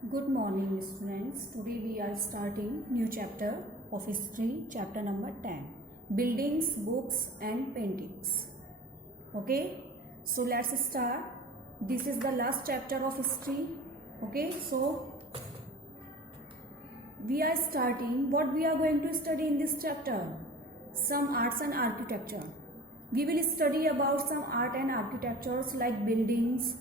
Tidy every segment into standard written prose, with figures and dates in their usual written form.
Good morning students. Today we are starting new chapter of history, chapter number 10. Buildings, books and paintings. Okay, so let's start. This is the last chapter of history. Okay, so we are starting. What we are going to study in this chapter? Some arts and architecture. We will study about some art and architectures like buildings,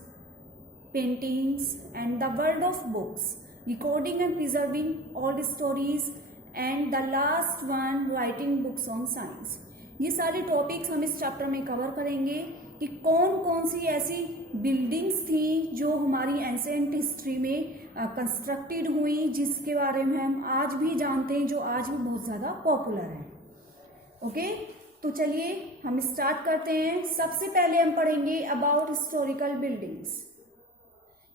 paintings and the world of books, recording and preserving old stories and the last one writing books on science. ये सारे topics हम इस chapter में cover करेंगे कि कौन कौन सी ऐसी बिल्डिंग्स थी जो हमारी एंशिएंट हिस्ट्री में कंस्ट्रक्टेड हुई, जिसके बारे में हम आज भी जानते हैं, जो आज भी बहुत ज़्यादा पॉपुलर है। ओके, तो चलिए हम स्टार्ट करते हैं। सबसे पहले हम पढ़ेंगे अबाउट हिस्टोरिकल बिल्डिंग्स।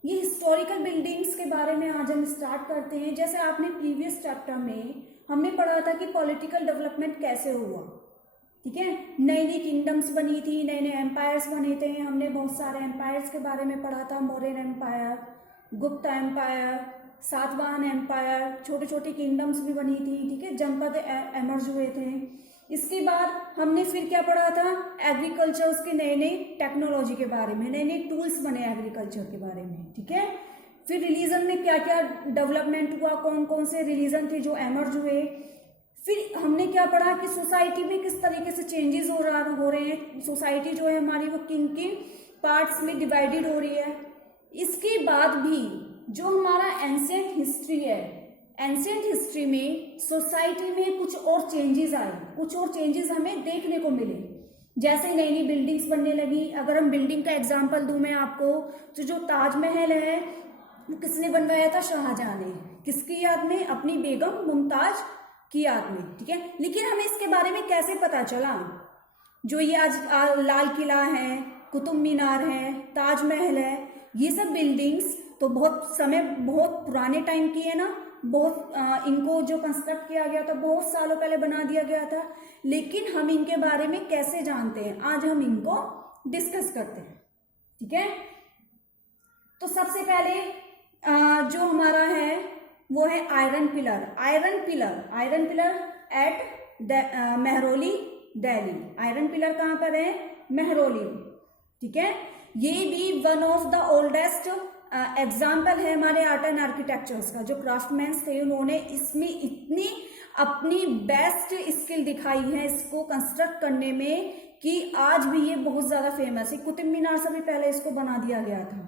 ये हिस्टोरिकल बिल्डिंग्स के बारे में आज हम स्टार्ट करते हैं। जैसे आपने प्रीवियस चैप्टर में हमने पढ़ा था कि पॉलिटिकल डेवलपमेंट कैसे हुआ, ठीक है। नई नई किंगडम्स बनी थी, नए नए एम्पायर्स बने थे। हमने बहुत सारे एम्पायर्स के बारे में पढ़ा था, मौर्यन एम्पायर, गुप्त एम्पायर, सातवाहन एम्पायर, छोटे छोटे किंगडम्स भी बनी थी, ठीक है। जनपद एमर्ज हुए थे। इसके बाद हमने फिर क्या पढ़ा था, एग्रीकल्चर के नए नए टेक्नोलॉजी के बारे में, नए नए टूल्स बने एग्रीकल्चर के बारे में, ठीक है। फिर रिलीजन में क्या क्या डेवलपमेंट हुआ, कौन कौन से रिलीजन थे जो एमर्ज हुए। फिर हमने क्या पढ़ा कि सोसाइटी में किस तरीके से चेंजेस हो रहे हैं। सोसाइटी जो है हमारी वो किन किन पार्ट्स में डिवाइडेड हो रही है। इसके बाद भी जो हमारा एंशिएंट हिस्ट्री है, एंशिएंट हिस्ट्री में सोसाइटी में कुछ और चेंजेस आए, कुछ और चेंजेस हमें देखने को मिले। जैसे नई नई बिल्डिंग्स बनने लगी। अगर हम बिल्डिंग का एग्जांपल दूं मैं आपको, तो जो ताजमहल है वो किसने बनवाया था? शाहजहां ने। किसकी याद में? अपनी बेगम मुमताज की याद में, ठीक है। लेकिन हमें इसके बारे में कैसे पता चला? जो ये आज लाल किला है, कुतुब मीनार है, ताजमहल है, ये सब बिल्डिंग्स तो बहुत पुराने टाइम की है ना। इनको जो कंस्ट्रक्ट किया गया था बहुत सालों पहले बना दिया गया था। लेकिन हम इनके बारे में कैसे जानते हैं, आज हम इनको डिस्कस करते हैं, ठीक है। तो सबसे पहले जो हमारा है वो है iron pillar. Iron pillar at Mehrauli, Delhi. Iron pillar कहां पर है? मेहरौली, ठीक है। ये भी one of the oldest example है हमारे आर्ट एंड आर्किटेक्चर्स का। जो क्राफ्टमैन्स थे उन्होंने इसमें इतनी अपनी बेस्ट स्किल दिखाई है इसको कंस्ट्रक्ट करने में कि आज भी ये बहुत ज्यादा फेमस है। कुतुब मीनार से भी पहले इसको बना दिया गया था,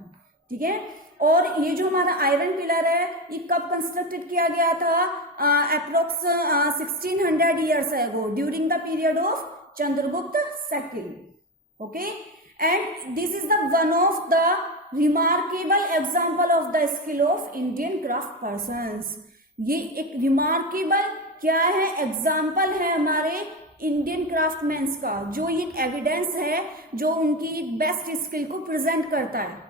ठीक है। और ये जो हमारा आयरन पिलर है ये कब कंस्ट्रक्टेड किया गया था? Approx 1600 years ago, during the period of Chandragupta second, okay. And this is the one of the remarkable example of the skill of Indian craft persons. ये एक रिमार्केबल क्या है? एग्जाम्पल है हमारे इंडियन क्राफ्टमैन्स का, जो ये एविडेंस है जो उनकी बेस्ट स्किल को प्रेजेंट करता है,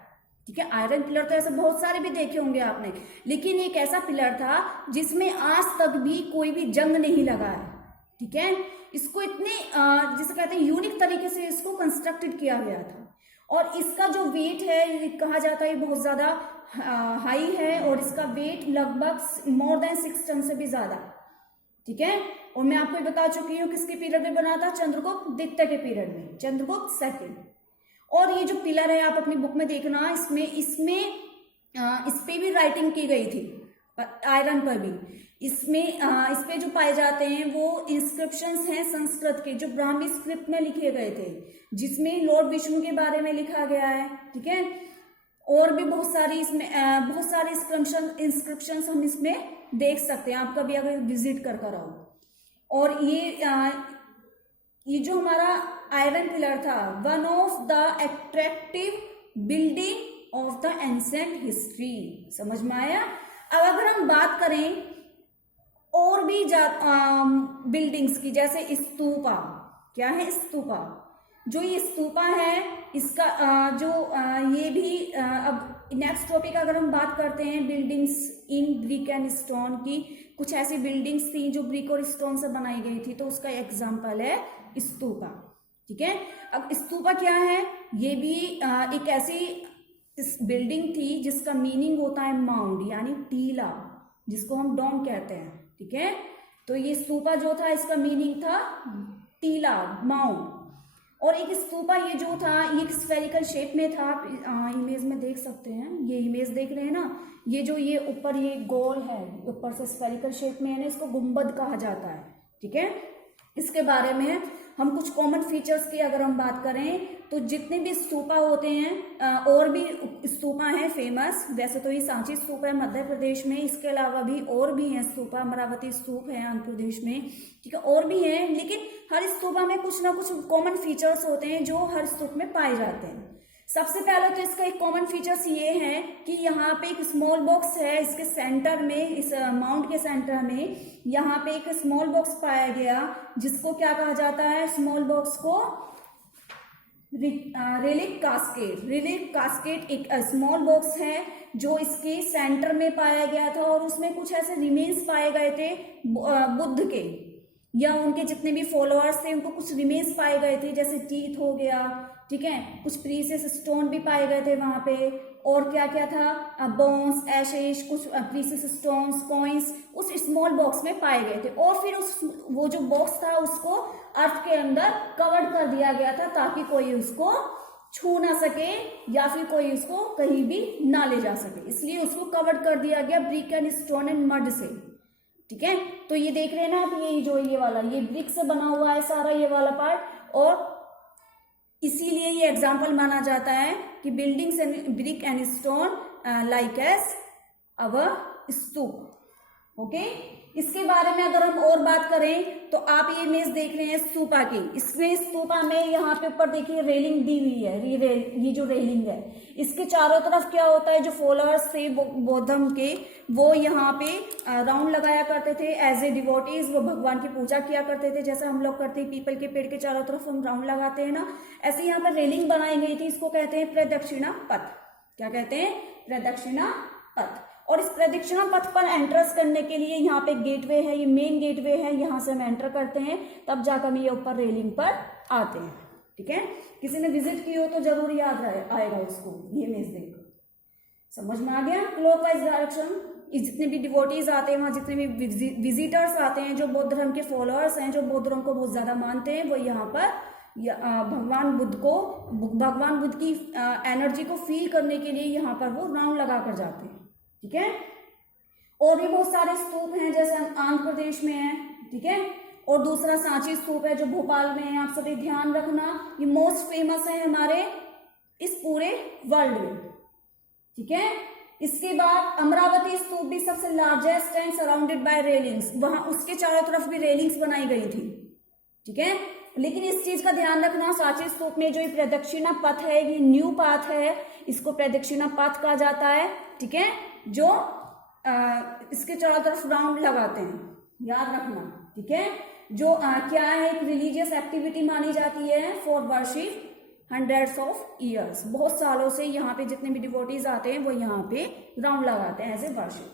ठीक है। आयरन पिलर तो ऐसे बहुत सारे भी देखे होंगे आपने, लेकिन एक ऐसा पिलर था जिसमें आज तक भी कोई भी जंग नहीं लगा है, ठीक है। इसको इतने जिसे कहते हैं यूनिक तरीके से इसको कंस्ट्रक्टेड किया गया था। और इसका जो वेट है, कहा जाता है बहुत ज्यादा हाई है, और इसका वेट लगभग मोर देन 6 टन से भी ज्यादा, ठीक है। और मैं आपको बता चुकी हूँ किसके पीरियड में बना था? चंद्रगुप्त द्वितीय के पीरियड में, चंद्रगुप्त सेकंड। और ये जो पिलर है आप अपनी बुक में देखना, इस पे भी राइटिंग की गई थी, आयरन पर भी। इस पे जो पाए जाते हैं वो इंस्क्रिप्शंस हैं संस्कृत के, जो ब्राह्मी स्क्रिप्ट में लिखे गए थे, जिसमें लॉर्ड विष्णु के बारे में लिखा गया है, ठीक है। और भी बहुत सारी इंस्क्रिप्शंस हम इसमें देख सकते हैं, आप कभी अगर विजिट कर आओ। और ये जो हमारा आयरन पिलर था, one of the attractive building of the ancient history. समझ में आया? अब अगर हम बात करें और भी बिल्डिंग्स की, जैसे स्तूपा। क्या है स्तूपा? जो ये स्तूपा है इसका ये भी अब नेक्स्ट टॉपिक अगर हम बात करते हैं buildings in brick and stone की, कुछ ऐसी बिल्डिंग्स थी जो ब्रिक और स्टोन से बनाई गई थी, तो उसका एग्जाम्पल है स्तूपा, ठीक है। अब स्तूपा क्या है? ये भी एक ऐसी इस बिल्डिंग थी जिसका मीनिंग होता है माउंड यानी टीला, जिसको हम डोम कहते हैं, ठीक है। तो ये स्तूपा जो था इसका मीनिंग था टीला, माउंट। और एक स्तूपा ये जो था ये स्फेरिकल शेप में था, इमेज में देख सकते हैं, ये इमेज देख रहे हैं ना, ये जो ये ऊपर ये गोल है, ऊपर से स्फेरिकल शेप में है ना, इसको गुंबद कहा जाता है, ठीक है। इसके बारे में हम कुछ कॉमन फीचर्स की अगर हम बात करें तो जितने भी स्तूपा होते हैं, और भी स्तूपा हैं फेमस, वैसे तो ये सांची स्तूप है मध्य प्रदेश में, इसके अलावा भी और भी हैं स्तूपा, अमरावती स्तूप है आंध्र प्रदेश में, ठीक है, और भी हैं, लेकिन हर स्तूपा में कुछ ना कुछ कॉमन फीचर्स होते हैं जो हर स्तूप में पाए जाते हैं। सबसे पहले तो इसका एक कॉमन फीचर्स ये है कि यहाँ पे एक स्मॉल बॉक्स है, इसके सेंटर में, इस माउंट के सेंटर में यहाँ पे एक स्मॉल बॉक्स पाया गया, जिसको क्या कहा जाता है, स्मॉल बॉक्स को रिलिक कास्केट। रिलिक कास्केट एक स्मॉल बॉक्स है जो इसके सेंटर में पाया गया था, और उसमें कुछ ऐसे रिमेन्स पाए गए थे बुद्ध के या उनके जितने भी फॉलोअर्स थे, उनको कुछ रिमेन्स पाए गए थे, जैसे टीथ हो गया, ठीक है, कुछ प्रीसियस स्टोन भी पाए गए थे वहां पे, और क्या क्या था, बोन्स, एशेस, कुछ प्रीसियस स्टोन्स, कॉइन्स उस स्मॉल बॉक्स में पाए गए थे। और फिर वो जो बॉक्स था उसको अर्थ के अंदर कवर्ड कर दिया गया था ताकि कोई उसको छू ना सके या फिर कोई उसको कहीं भी ना ले जा सके, इसलिए उसको कवर्ड कर दिया गया brick and stone and mud से, ठीक है। तो ये देख रहे हैं ना आप, ये जो ये वाला ये ब्रिक से बना हुआ है सारा ये वाला पार्ट, और इसीलिए ये एग्जाम्पल माना जाता है कि buildings and brick and stone like as our stupa, okay. इसके बारे में अगर हम और बात करें तो आप ये इमेज देख रहे हैं स्तूपा की, इसमें स्तूपा में यहाँ पे ऊपर देखिए रेलिंग दी हुई है, ये जो रेलिंग है इसके चारों तरफ क्या होता है, जो फॉलोअर्स थे बौद्धम के वो यहाँ पे राउंड लगाया करते थे एज ए डिवोटीज, वो भगवान की पूजा किया करते थे, जैसा हम लोग करते हैं पीपल के पेड़ के चारों तरफ हम राउंड लगाते हैं ना, ऐसे यहाँ पर रेलिंग बनाई गई थी, इसको कहते हैं प्रदक्षिणा पथ। क्या कहते हैं, प्रदक्षिणा पथ। और इस प्रदक्षिणा पथ पर एंट्रेंस करने के लिए यहाँ पे गेटवे है, ये मेन गेटवे है, यहाँ से हम एंटर करते हैं, तब जाकर हम ये ऊपर रेलिंग पर आते हैं, ठीक है। किसी ने विजिट की हो तो जरूर याद आएगा उसको, ये इमेज देखो, समझ में आ गया। क्लॉकवाइज डायरेक्शन, जितने भी डिवोटीज आते हैं वहां, जितने भी विजिटर्स आते हैं जो बौद्ध धर्म के फॉलोअर्स हैं, जो बौद्ध धर्म को बहुत ज्यादा मानते हैं, वो यहाँ पर भगवान बुद्ध की एनर्जी को फील करने के लिए यहाँ पर वो राउंड लगा कर जाते हैं, ठीक है। और भी बहुत सारे स्तूप हैं, जैसे आंध्र प्रदेश में है, ठीक है, और दूसरा सांची स्तूप है जो भोपाल में है, आप सभी ध्यान रखना, ये मोस्ट फेमस है हमारे इस पूरे वर्ल्ड में, ठीक है। इसके बाद अमरावती स्तूप भी सबसे largest and surrounded by railings, वहां उसके चारों तरफ भी रेलिंग्स बनाई गई थी, ठीक है। लेकिन इस चीज का ध्यान रखना, सांची स्तूप में जो ये प्रदक्षिणा पथ है, ये न्यू पाथ है, इसको प्रदक्षिणा पथ कहा जाता है, ठीक है, जो इसके चारों तरफ राउंड लगाते हैं, याद रखना, ठीक है। जो क्या है, एक रिलीजियस एक्टिविटी मानी जाती है for worship hundreds of years, बहुत सालों से यहाँ पे जितने भी डिवोटीज आते हैं वो यहाँ पे राउंड लगाते हैं एज ए वर्शिप,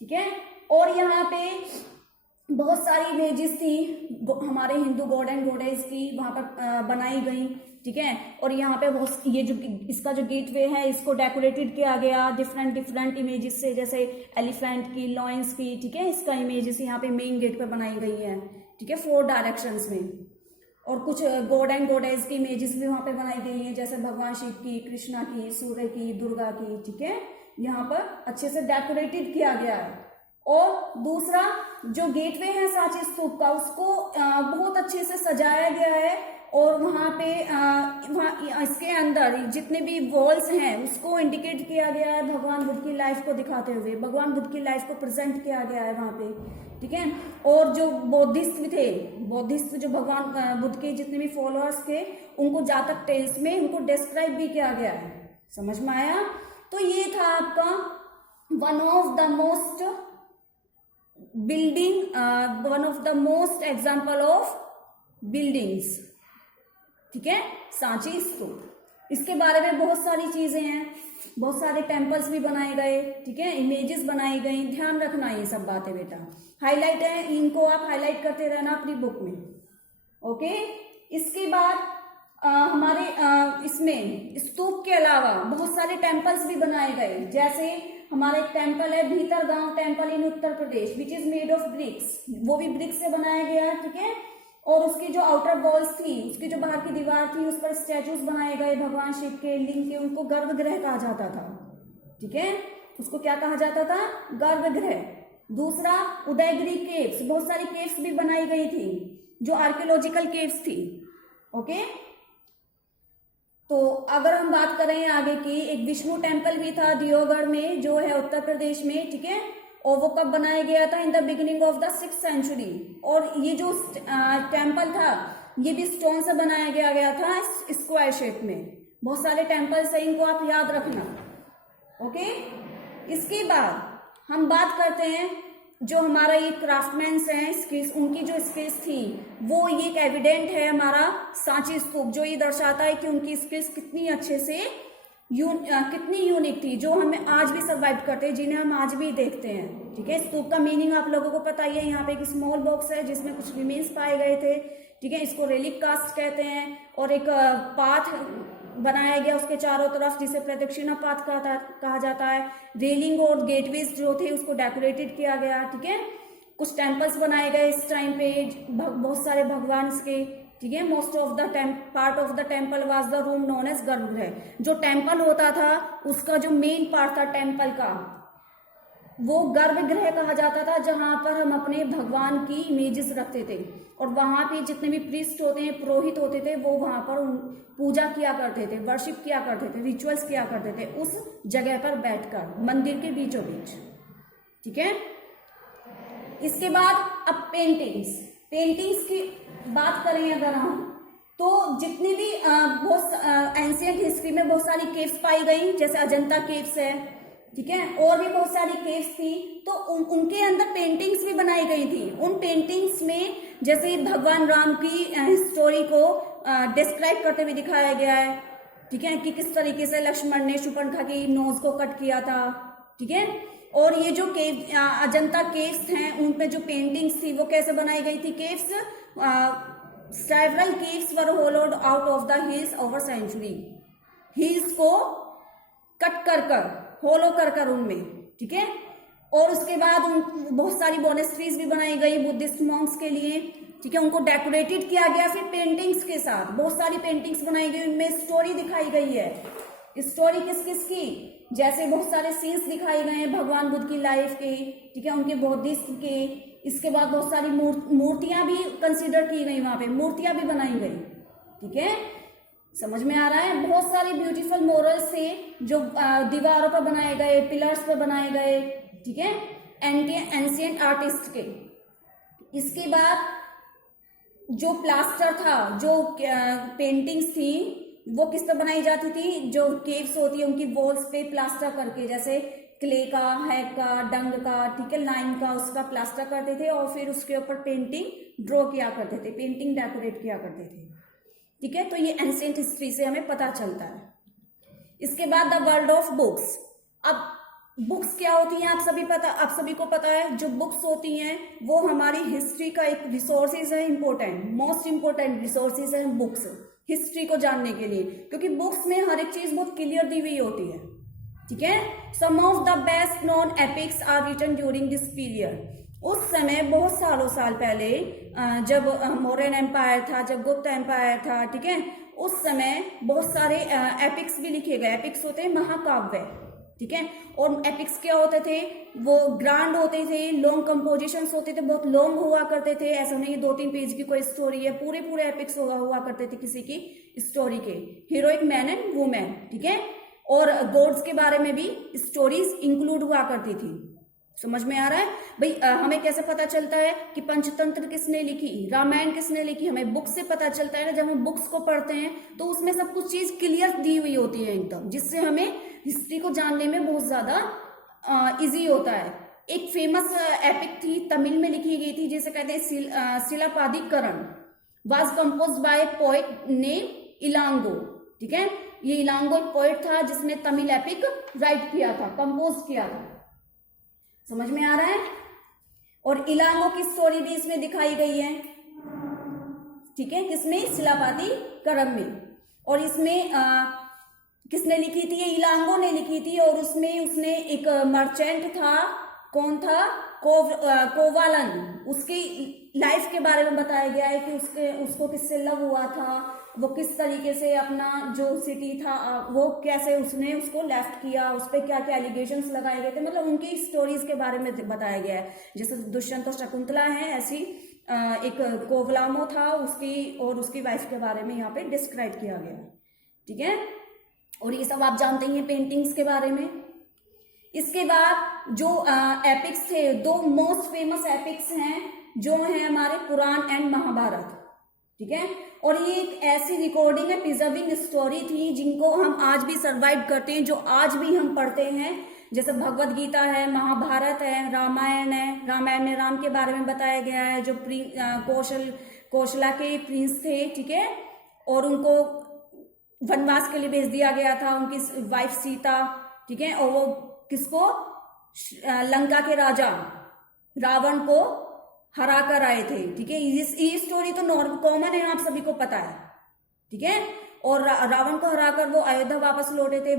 ठीक है। और यहाँ पे बहुत सारी इमेजेस थी हमारे हिंदू गॉड एंड गॉडेस की वहां पर बनाई गई, ठीक है। और यहाँ पे बहुत ये जो इसका जो गेटवे है इसको डेकोरेटेड किया गया डिफरेंट इमेजेस से, जैसे एलिफेंट की, लॉयंस की, ठीक है, इसका इमेजेस यहाँ पे मेन गेट पे बनाई गई है, ठीक है, 4 डायरेक्शंस में। और कुछ गॉड एंड गॉडेस की इमेजेस भी वहां पे बनाई गई है, जैसे भगवान शिव की, कृष्णा की, सूर्य की, दुर्गा की, ठीक है, यहाँ पर अच्छे से डेकोरेटेड किया गया है। और दूसरा जो गेटवे है सांची स्तूप का, उसको बहुत अच्छे से सजाया गया है, और वहां पे वहां इसके अंदर जितने भी वॉल्स हैं उसको इंडिकेट किया गया है भगवान बुद्ध की लाइफ को दिखाते हुए, भगवान बुद्ध की लाइफ को प्रेजेंट किया गया है वहां पे, ठीक है। और जो बौद्धिस्ट जो भगवान बुद्ध के जितने भी फॉलोअर्स थे उनको जातक टेल्स में उनको डिस्क्राइब भी किया गया है, समझ में आया। तो ये था आपका one of the most example of buildings, ठीक है, सांची स्तूप। इसके बारे में बहुत सारी चीजें हैं, बहुत सारे टेम्पल्स भी बनाए गए, ठीक है, इमेजेस बनाई गई, ध्यान रखना ये सब बातें बेटा, हाईलाइट है, इनको आप हाईलाइट करते रहना अपनी बुक में, ओके। इसके बाद हमारे इसमें स्तूप के अलावा बहुत सारे टेम्पल्स भी बनाए गए। जैसे हमारा एक टेम्पल है Bhitargaon temple in Uttar Pradesh which is made of BRICS, वो भी ब्रिक्स से बनाया गया है, ठीक है। और उसकी जो आउटर वॉल्स थी, उसकी जो बाहर की दीवार थी, उस पर स्टैचूज बनाए गए भगवान शिव के, लिंग के, उनको गर्भगृह कहा जाता था, ठीक है। उसको क्या कहा जाता था? गर्भगृह। दूसरा उदयगिरी केव्स, बहुत सारी केव्स भी बनाई गई थी जो आर्कियोलॉजिकल केव्स थी, ओके। तो अगर हम बात करें आगे की, एक विष्णु टेम्पल भी था दियोगढ़ में जो है उत्तर प्रदेश में, ठीक है। और वो कब बनाया गया था? In the beginning of the 6th century. और ये जो टेम्पल था ये भी स्टोन से बनाया गया था स्क्वायर शेप में। बहुत सारे टेम्पल्स है, इनको आप याद रखना, ओके। इसके बाद हम बात करते हैं जो हमारा ये क्राफ्टमैन्स हैं, स्किल्स, उनकी जो स्किल्स थी वो ये एक एविडेंट है हमारा सांची स्तूप, जो ये दर्शाता है कि उनकी स्किल्स कितनी अच्छे से कितनी यूनिक थी, जो हमें आज भी सर्वाइव करते हैं, जिन्हें हम आज भी देखते हैं, ठीक है। स्तूप का मीनिंग आप लोगों को पता ही है। यहाँ पे एक स्मॉल बॉक्स है जिसमें कुछ रिमेन्स पाए गए थे, ठीक है। इसको रेलिक कास्ट कहते हैं। और एक पाथ बनाया गया उसके चारों तरफ जिसे प्रदक्षिणा पाथ कहा जाता है। रेलिंग और गेटवेज जो थे उसको डेकोरेटेड किया गया, ठीक है। कुछ टेम्पल्स बनाए गए इस टाइम पे, बहुत सारे भगवान के, ठीक है। Most of the part of the temple was the room known as garbhagriha. जो टेम्पल होता था उसका जो मेन पार्ट था टेम्पल का, वो गर्भगृह कहा जाता था, जहां पर हम अपने भगवान की इमेजेस रखते थे। और वहां पे जितने भी प्रीस्ट होते हैं, पुरोहित होते थे, वो वहां पर पूजा किया करते थे, वर्शिप किया करते थे, रिचुअल्स किया करते थे उस जगह पर बैठकर मंदिर के बीचों बीच, ठीक है। इसके बाद अब पेंटिंग्स की बात करें अगर हम, तो जितनी भी बहुत एंशियंट हिस्ट्री में बहुत सारी केव्स पाई गई, जैसे अजंता केव्स है, ठीक है। और भी बहुत सारी केव्स थी, तो उनके अंदर पेंटिंग्स भी बनाई गई थी। उन पेंटिंग्स में जैसे भगवान राम की स्टोरी को डिस्क्राइब करते हुए दिखाया गया है, ठीक है, कि किस तरीके से लक्ष्मण ने शूर्पणखा की नोज को कट किया था, ठीक है। और ये जो अजंता केव्स हैं उनपे जो पेंटिंग्स थी वो कैसे बनाई गई थी? Caves, several caves were hollowed out of the hills over century. Hills को कट कर होलो कर उनमें, ठीक है। और उसके बाद बहुत सारी मोनेस्ट्रीज भी बनाई गई बुद्धिस्ट मॉन्क्स के लिए, ठीक है। उनको डेकोरेटेड किया गया फिर पेंटिंग्स के साथ। बहुत सारी पेंटिंग्स बनाई गई, उनमें स्टोरी दिखाई गई है। स्टोरी किस किस की? जैसे बहुत सारे सीन्स दिखाए गए हैं भगवान बुद्ध की लाइफ के, ठीक है, उनके बौद्धिज्म के। इसके बाद बहुत सारी मूर्तियां भी कंसिडर की गई, वहां पे मूर्तियां भी बनाई गई, ठीक है। समझ में आ रहा है? बहुत सारे ब्यूटीफुल मोरल्स थे जो दीवारों पर बनाए गए, पिलर्स पर बनाए गए, ठीक है, एंशिएंट आर्टिस्ट के। इसके बाद जो प्लास्टर था, जो पेंटिंग्स थी वो किस तरह बनाई जाती थी? जो केव्स होती है उनकी वॉल्स पे प्लास्टर करके, जैसे क्ले का, हैक का, डंग का, ठीक है, लाइम का, उसका प्लास्टर करते थे और फिर उसके ऊपर पेंटिंग ड्रॉ किया करते थे, पेंटिंग डेकोरेट किया करते थे, ठीक है। तो ये एंशिएंट हिस्ट्री से हमें पता चलता है। इसके बाद द वर्ल्ड ऑफ बुक्स। अब बुक्स क्या होती हैं आप सभी को पता है। जो बुक्स होती हैं वो हमारी हिस्ट्री का एक रिसोर्सेज है, इंपॉर्टेंट, मोस्ट इंपॉर्टेंट रिसोर्सेज है बुक्स हिस्ट्री को जानने के लिए, क्योंकि बुक्स में हर एक चीज बहुत क्लियर दी हुई होती है, ठीक है। Some of the best known epics are written during this period. उस समय बहुत साल पहले जब मौर्यन एम्पायर था, जब गुप्त एम्पायर था, ठीक है, उस समय बहुत सारे एपिक्स भी लिखे गए। एपिक्स होते हैं महाकाव्य, ठीक है। और एपिक्स क्या होते थे? वो ग्रांड होते थे, लॉन्ग कंपोजिशंस होते थे, बहुत लॉन्ग हुआ करते थे। ऐसा नहीं 2-3 पेज की कोई स्टोरी है, पूरे एपिक्स हुआ करते थे किसी की स्टोरी के, हीरोइक मैन एंड वुमेन, ठीक है। और गॉड्स के बारे में भी स्टोरीज इंक्लूड हुआ करती थी। समझ में आ रहा है भाई? हमें कैसे पता चलता है कि पंचतंत्र किसने लिखी, रामायण किसने लिखी? हमें बुक से पता चलता है ना। जब हम बुक्स को पढ़ते हैं तो उसमें सब कुछ चीज क्लियर दी हुई होती है एकदम, जिससे हमें हिस्ट्री को जानने में बहुत ज्यादा इजी होता है। एक फेमस एपिक थी, तमिल में लिखी गई थी, जिसे कहते हैं Silappadikaram, was compose by poet name Ilango, ठीक है। ये इलांगो एक पोएट था जिसने तमिल एपिक राइट किया था, कंपोज किया था। समझ में आ रहा है? और इलांगो की स्टोरी भी इसमें दिखाई गई है, ठीक है, किसमें? शिलापादिकरण में। और इसमें किसने लिखी थी? ये इलांगो ने लिखी थी। और उसमें उसने एक मर्चेंट था, कौन था? कोवालन। उसकी लाइफ के बारे में बताया गया है कि उसको किससे लव हुआ था, वो किस तरीके से अपना जो सिटी था वो कैसे उसने उसको लेफ्ट किया, उस पर क्या क्या एलिगेशंस लगाए गए थे, मतलब उनकी स्टोरीज के बारे में बताया गया है। जैसे दुष्यंत और शकुंतला है, ऐसी एक कोवलामो था उसकी और उसकी वाइफ के बारे में यहाँ पे डिस्क्राइब किया गया है। ठीक है, और ये सब आप जानते ही हैं पेंटिंग्स के बारे में। इसके बाद जो एपिक्स थे, दो मोस्ट फेमस एपिक्स हैं जो हैं हमारे पुराण एंड महाभारत। ठीक है, और ये एक ऐसी रिकॉर्डिंग है, प्रिजर्विंग स्टोरी थी जिनको हम आज भी सर्वाइव करते हैं, जो आज भी हम पढ़ते हैं। जैसे भगवत गीता है, महाभारत है, रामायण है। रामायण में राम के बारे में बताया गया है, जो कौशला के प्रिंस थे। ठीक है, और उनको वनवास के लिए भेज दिया गया था, उनकी वाइफ सीता। ठीक है, और वो किसको? लंका के राजा रावण को हरा कर आए थे। ठीक है, ये स्टोरी तो नॉर्मल कॉमन है, आप सभी को पता है। ठीक है, और रावण को हराकर वो अयोध्या वापस लौटे थे।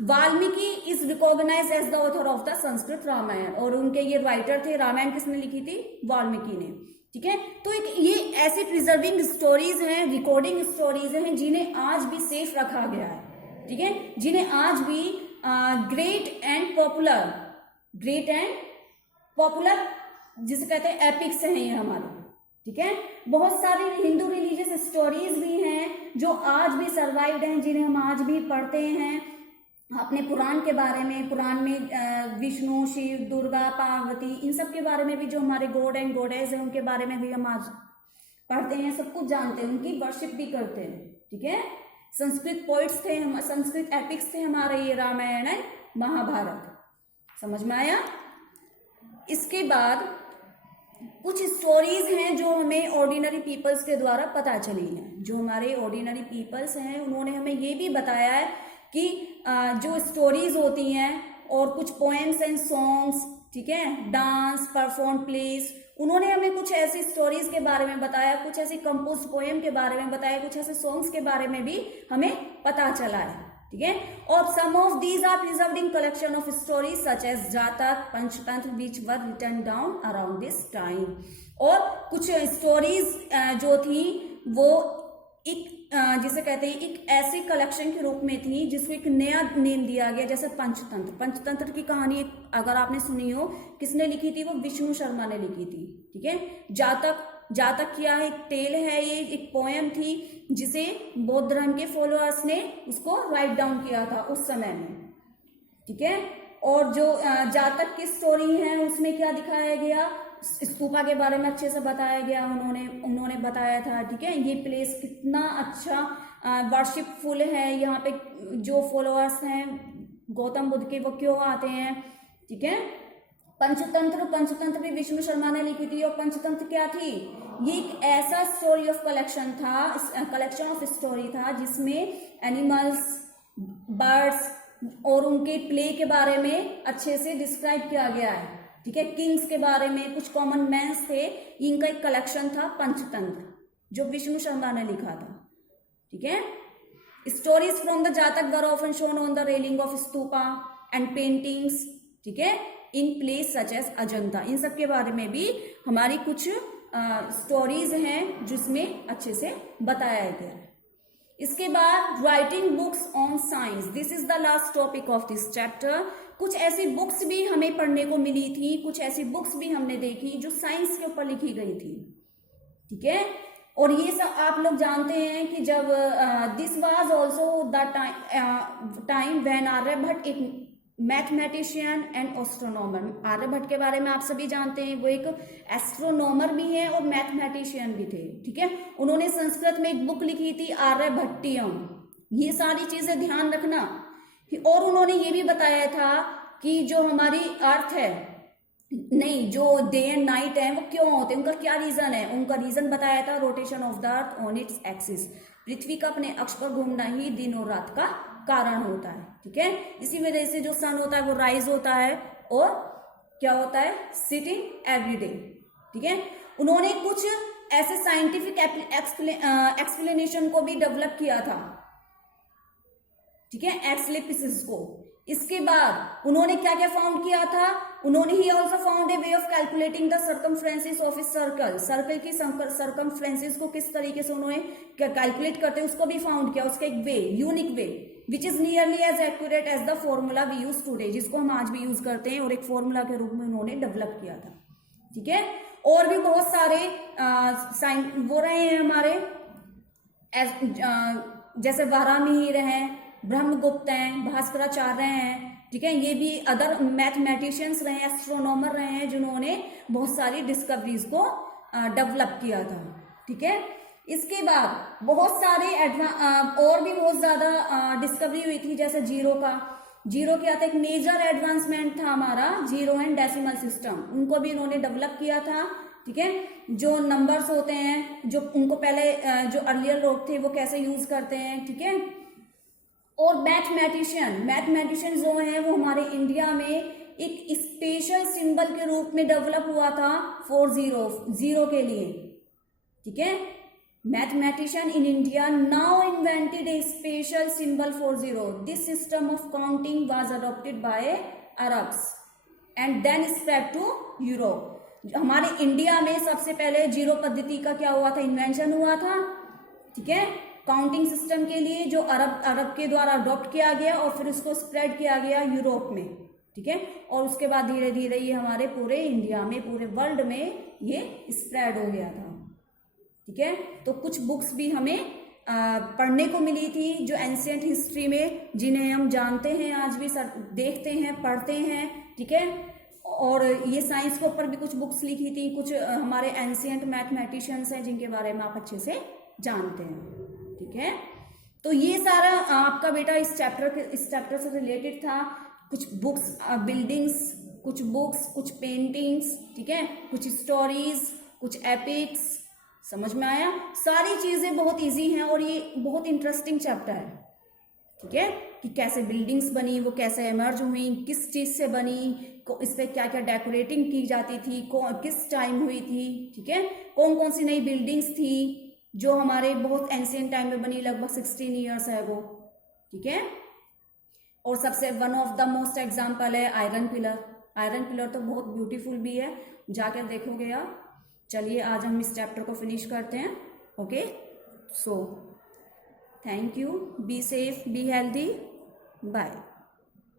Valmiki is recognised as the author of the Sanskrit Ramayana, और उनके ये राइटर थे। रामायण किसने लिखी थी? वाल्मीकि ने। ठीक है, तो एक ये ऐसी प्रिजर्विंग स्टोरीज हैं, रिकॉर्डिंग स्टोरीज हैं जिन्हें आज भी सेफ रखा गया है। ठीक है, जिन्हें आज भी ग्रेट एंड पॉपुलर जिसे कहते हैं एपिक्स हैं ये हमारे। ठीक है, बहुत सारी हिंदू रिलीजियस स्टोरीज भी हैं जो आज भी सर्वाइव्ड हैं, जिन्हें हम आज भी पढ़ते हैं अपने पुराण के बारे में। पुराण में विष्णु, शिव, दुर्गा, पार्वती, इन सब के बारे में भी, जो हमारे गॉड एंड गॉडेस हैं उनके बारे में भी हम आज पढ़ते हैं, सब कुछ जानते हैं, उनकी वर्शिप भी करते हैं। ठीक है, संस्कृत पोइट्स थे, संस्कृत एपिक्स थे हमारे ये रामायण है, महाभारत। समझ में आया? इसके बाद कुछ स्टोरीज हैं जो हमें ऑर्डिनरी पीपल्स के द्वारा पता चली हैं। जो हमारे ऑर्डिनरी पीपल्स हैं उन्होंने हमें ये भी बताया है कि जो स्टोरीज होती हैं और कुछ पोएम्स एंड सॉन्ग्स, ठीक है, डांस, परफॉर्म प्लेस, उन्होंने हमें कुछ ऐसी स्टोरीज के बारे में बताया, कुछ ऐसी कंपोज पोएम के बारे में बताया, कुछ ऐसे सॉन्ग्स के बारे में भी हमें पता चला है। ठीक है, और some of these are preserved in collection of stories such as Jataka, Panchatantra which were written down around this time. और कुछ स्टोरीज जो थी वो एक जिसे कहते हैं एक ऐसे कलेक्शन के रूप में थी जिसको एक नया नेम दिया गया, जैसे पंचतंत्र। पंचतंत्र की कहानी अगर आपने सुनी हो, किसने लिखी थी? वो विष्णु शर्मा ने लिखी थी। ठीक है, जातक क्या है? एक टेल है, ये एक पोएम थी जिसे बौद्ध धर्म के फॉलोअर्स ने उसको राइट डाउन किया था उस समय में। ठीक है, और जो जातक की स्टोरी है उसमें क्या दिखाया गया? स्तूपा के बारे में अच्छे से बताया गया, उन्होंने बताया था। ठीक है, ये प्लेस कितना अच्छा वर्शिपफुल है, यहाँ पे जो फॉलोअर्स हैं गौतम बुद्ध के वो क्यों आते हैं। ठीक है, पंचतंत्र भी विष्णु शर्मा ने लिखी थी। और पंचतंत्र क्या थी? ये एक ऐसा story of collection of story था जिसमें एनिमल्स, बर्ड्स और उनके प्ले के बारे में अच्छे से डिस्क्राइब किया गया है। ठीक है, किंग्स के बारे में, कुछ कॉमन मैन्स थे, इनका एक कलेक्शन था पंचतंत्र, जो विष्णु शर्मा ने लिखा था। ठीक है, stories from the Jataka were often shown on the railing of stupa and paintings. ठीक है, in place such as Ajanta. इन सब के बारे में भी हमारी कुछ स्टोरीज हैं जिसमें अच्छे से बताया गया है। इसके बाद writing books on science, this is the last topic of this chapter. कुछ ऐसी बुक्स भी हमें पढ़ने को मिली थी, कुछ ऐसी बुक्स भी हमने देखी जो साइंस के ऊपर लिखी गई थी। ठीक है, और ये सब आप लोग जानते हैं कि जब this was also the time when Aryabhatta एक मैथमेटिशियन एंड एस्ट्रोनॉमर। आर्यभट्ट के बारे में आप सभी जानते हैं, वो एक एस्ट्रोनॉमर भी है और मैथमेटिशियन भी थे। ठीक है, उन्होंने संस्कृत में एक बुक लिखी थी आर्यभट्टियम। ये सारी चीजें ध्यान रखना। और उन्होंने ये भी बताया था कि जो हमारी अर्थ है, नहीं, जो डे एंड नाइट है वो क्यों होते हैं, उनका क्या रीजन है। उनका रीजन बताया था rotation of the earth on its axis, पृथ्वी का अपने अक्ष पर घूमना ही दिन और रात का कारण होता है। ठीक है, इसी वजह से जो सन होता है वो राइज होता है और क्या होता है, सिटिंग एवरी डे। ठीक है, उन्होंने कुछ ऐसे साइंटिफिक एक्सप्लेनेशन को भी डेवलप किया था, ठीक है, एक्स लिपिसिस को। इसके बाद उन्होंने क्या क्या फाउंड किया था, उन्होंने he also found a way of calculating the circumferences of a circle, circle की सर्कमफ्रेंसेस को किस तरीके से उन्होंने कैलकुलेट करते हैं उसको भी फाउंड किया, उसका एक way, unique way which is nearly as accurate as the formula we use today, जिसको हम आज भी यूज करते हैं और एक फॉर्मूला के रूप में उन्होंने डेवलप किया था, ठीक है। और भी बहुत सारे वो रहे हैं हमारे, जैसे वारामिहिर हैं, ब्रह्मगुप्त हैं, भास्कराचार्य हैं, ठीक है, ये भी अदर मैथमेटिशियंस रहे हैं, एस्ट्रोनॉमर रहे हैं, जिन्होंने बहुत सारी डिस्कवरीज को डेवलप किया था, ठीक है। इसके बाद बहुत सारे और भी बहुत ज्यादा डिस्कवरी हुई थी, जैसे जीरो क्या था, एक मेजर एडवांसमेंट था हमारा जीरो एंड डेसिमल सिस्टम, उनको भी इन्होंने डेवलप किया था, ठीक है। जो नंबर्स होते हैं, जो उनको पहले जो अर्लियर लोग थे वो कैसे यूज करते हैं, ठीक है। और मैथमेटिशियन जो है वो हमारे इंडिया में एक स्पेशल सिंबल के रूप में डेवलप हुआ था फॉर जीरो के लिए, ठीक है। Mathematician in India now invented a special symbol for zero, this system of counting was adopted by Arabs and then spread to Europe. हमारे इंडिया में सबसे पहले जीरो पद्धति का क्या हुआ था, इन्वेंशन हुआ था, ठीक है, काउंटिंग सिस्टम के लिए, जो अरब के द्वारा अडॉप्ट किया गया और फिर उसको स्प्रेड किया गया यूरोप में, ठीक है। और उसके बाद धीरे धीरे ये हमारे पूरे इंडिया में, पूरे वर्ल्ड में ये स्प्रेड हो गया था, ठीक है। तो कुछ बुक्स भी हमें पढ़ने को मिली थी जो एंशिएंट हिस्ट्री में, जिन्हें हम जानते हैं आज भी, देखते हैं, पढ़ते हैं, ठीक है। और ये साइंस के ऊपर भी कुछ बुक्स लिखी थी, कुछ हमारे एंशिएंट मैथमेटिशियंस हैं जिनके बारे में आप अच्छे से जानते हैं, ठीक है। तो ये सारा आपका बेटा इस चैप्टर से रिलेटेड था। कुछ बुक्स, बिल्डिंग्स, कुछ बुक्स, कुछ पेंटिंग्स, ठीक है, कुछ स्टोरीज, कुछ एपिक्स, समझ में आया। सारी चीजें बहुत इजी हैं और ये बहुत इंटरेस्टिंग चैप्टर है, ठीक है, कि कैसे बिल्डिंग्स बनी, वो कैसे इमर्ज हुई, किस चीज से बनी, इस पे क्या क्या डेकोरेटिंग की जाती थी, किस टाइम हुई थी, ठीक है, कौन कौन सी नई बिल्डिंग्स थी जो हमारे बहुत एंशिएंट टाइम में बनी, लगभग 16 ईयर्स है वो, ठीक है। और सबसे one of the most example है आयरन पिलर तो बहुत ब्यूटीफुल भी है, जाकर देखोगे आप। चलिए आज हम इस चैप्टर को फिनिश करते हैं, okay. So thank you, be safe, be healthy, bye.